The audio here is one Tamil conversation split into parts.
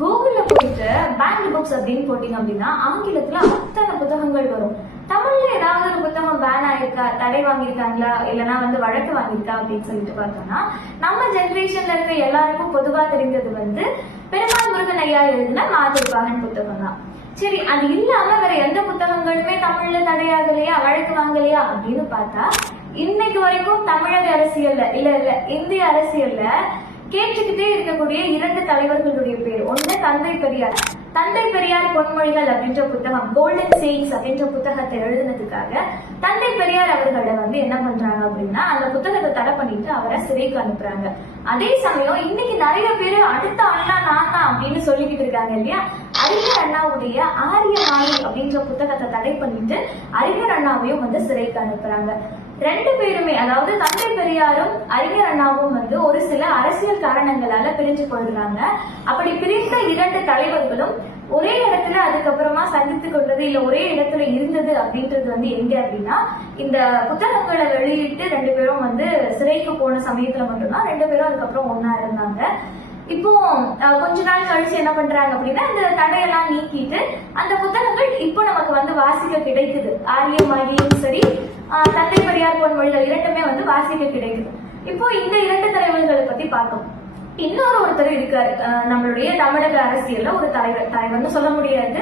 கூகுள்ல போயிட்டு பேண்ட் புக்ஸ் அப்படின்னு போட்டீங்க அப்படின்னா ஆங்கிலத்துல அத்தனை புத்தகங்கள் வரும். தமிழ்ல ஏதாவது ஒரு புத்தகம் பேன் ஆயிருக்கா, தடை வாங்கியிருக்காங்களா, இல்லைன்னா வழக்கு வாங்கியிருக்கா அப்படின்னு சொல்லிட்டு பார்த்தோம்னா நம்ம ஜெனரேஷன்ல இருக்க எல்லாருக்கும் பொதுவா தெரிஞ்சது பெருமாள் முருகன் ஐயா எழுதின மாதர்பாகன் புத்தகம் தான். சரி, அது இல்லாம வேற எந்த புத்தகங்களுமே தமிழ்ல தடையாகலையா, வழக்கு வாங்கலையா அப்படின்னு பார்த்தா இன்னைக்கு வரைக்கும் தமிழக அரசியல்ல இல்ல இந்திய அரசியல்ல கேட்டுக்கிட்டே இருக்கக்கூடிய 2 தலைவர்களுடைய பேர். ஒண்ணு தந்தை பெரியார் பொன்மொழிகள் அப்படின்ற புத்தகம், கோல்டன் சேயிங்ஸ் அப்படின்ற புத்தகத்தை எழுதுனதுக்காக தந்தை பெரியார் அவர்களை என்ன பண்றாங்க அப்படின்னா அந்த புத்தகத்தை தடை பண்ணிட்டு அவரை சிறைக்கு அனுப்புறாங்க. அதே சமயம் இன்னைக்கு நிறைய பேரு அடுத்த அண்ணா நான் தான் அப்படின்னு சொல்லிக்கிட்டு இருக்காங்க இல்லையா. அறிஞர் அண்ணாவுடைய ஆரியமானி அப்படின்ற புத்தகத்தை தடை பண்ணிட்டு அறிஞர் அண்ணாவையும் சிறைக்கு அனுப்புறாங்க. 2 பேருமே, அதாவது தந்தை பெரியாரும் அறிஞர் அண்ணாவும் ஒரு சில அரசியல் காரணங்களால பிரிஞ்சு கொள்றாங்க. அப்படி பிரிந்த 2 தலைவர்களும் ஒரே இடத்துல அதுக்கப்புறமா சந்தித்துக் கொண்டது இல்ல ஒரே இடத்துல இருந்தது அப்படின்றது எங்க அப்படின்னா இந்த புத்தகங்களை வெளியிட்டு 2 பேரும் சிறைக்கு போன சமயத்துல மட்டும்தான் 2 பேரும் அதுக்கப்புறம் ஒன்னா இருந்தாங்க. இப்போ கொஞ்ச நாள் கழிச்சு என்ன பண்றாங்க அப்படின்னா இந்த தடையெல்லாம் நீக்கிட்டு அந்த புத்தகங்கள் இப்போ நமக்கு வாசிக்க கிடைக்குது. ஆரியமாகியும் சரி, தந்தை பெரியார் பொன்மொழிகள் 2மே வாசிக்க கிடைக்குது. இப்போ இந்த 2 தலைவர்களை பத்தி பார்த்தோம். ஒருத்தர் இருக்காரு நம்மளுடைய தமிழக அரசியல்ல ஒரு தலைவர்னு சொல்ல முடியாது,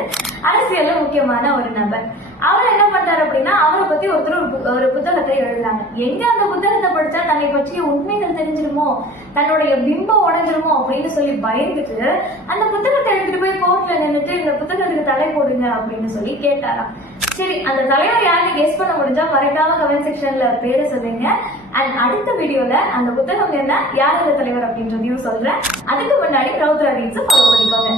அரசியல்ல முக்கியமான ஒரு நபர். அவர் என்ன பண்றாரு அப்படின்னா அவரை பத்தி ஒருத்தர் ஒரு புத்தகத்தை எழுதுறாங்க. எங்க அந்த புத்தகத்தை படிச்சா தன்னை பற்றிய உண்மைகள் தெரிஞ்சிருமோ, தன்னுடைய பிம்பம் உடைஞ்சிருமோ அப்படின்னு சொல்லி பயந்துட்டு அந்த புத்தகத்தை எடுத்துட்டு போய் கோர்ட்ல நின்றுட்டு இந்த புத்தகத்துக்கு தடை போடுங்க அப்படின்னு சொல்லி கேட்டாராம். சரி, அந்த தலைவர் யாருன்னு கெஸ் பண்ண முடிஞ்சா மறக்காம கமெண்ட் செக்ஷன்ல பேரை சொல்லுங்க. அண்ட் அடுத்த வீடியோல அந்த புத்தகம் என்ன, யார் அந்த தலைவர் அப்படின்றதையும் சொல்றேன். அதுக்கு முன்னாடி ரவுத்ரா ரீட்ஸ் ஃபாலோ பண்ணிக்கோங்க.